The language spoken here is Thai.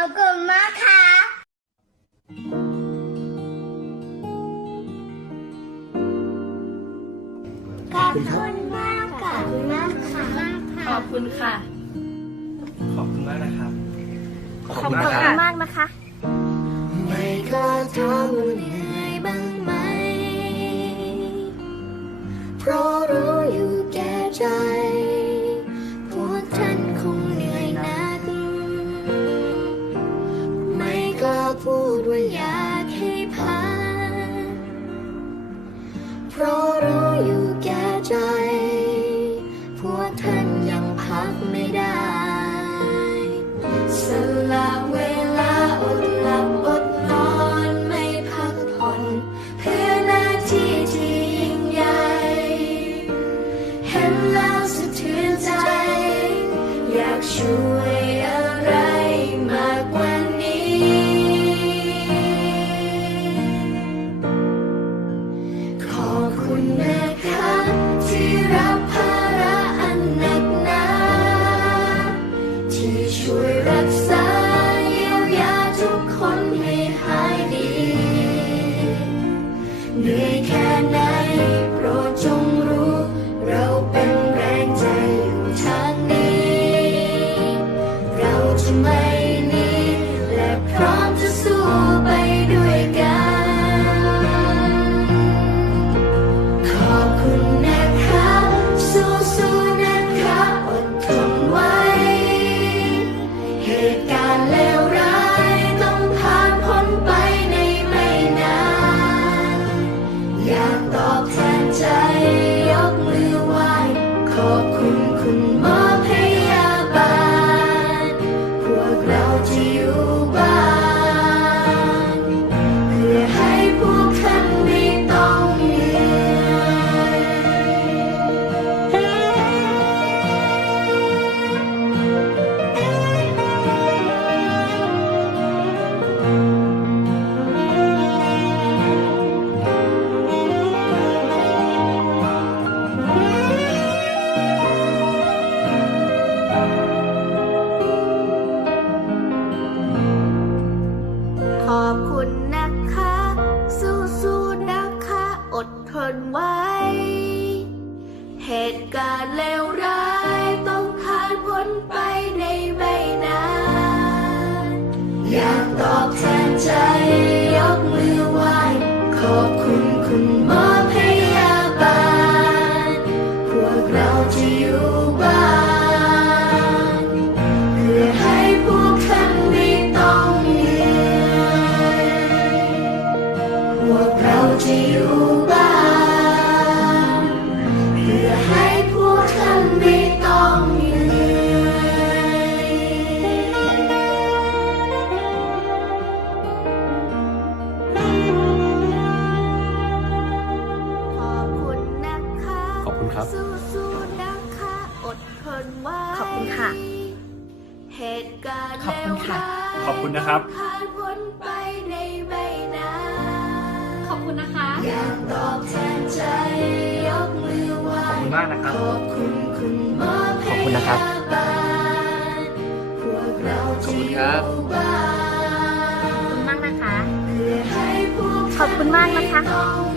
อบคุณมากค่ะขอบคุณมากขอบคุณมากค่ะขอบคุณค่ะ ขอบคุณมากนะครับ ขอบคุณมากนะคะ ไม่กล้าถามว่าเหนื่อยบ้างไหมเพราะ แขอบคุณคุณมาก วกเราจะอยู่บ้านเพื่อให้พวกท่านไม่ต้องเหนื่อยขอบคุณนะคะขอบคุณครับ สู้ๆนะคะ อดทนไว้ขอบคุณค่ะ เหตุการณ์ขอบคุณค่ะ ขอบคุณนะครับ ผ่านพ้นไปในไม่นานขอบ คุณนะคะ อยากตอบแทนใจยกมือไหว้ขอบคุณมากนะครับ ขอบคุณคุณหมอพขอบคุณนะครับยาบาลพวกเราจะอครัยู่บบ้านขอบคุณมากนะคะเพื่อให้พวกขอบคุณมากนะคะท่าไม่ต้อง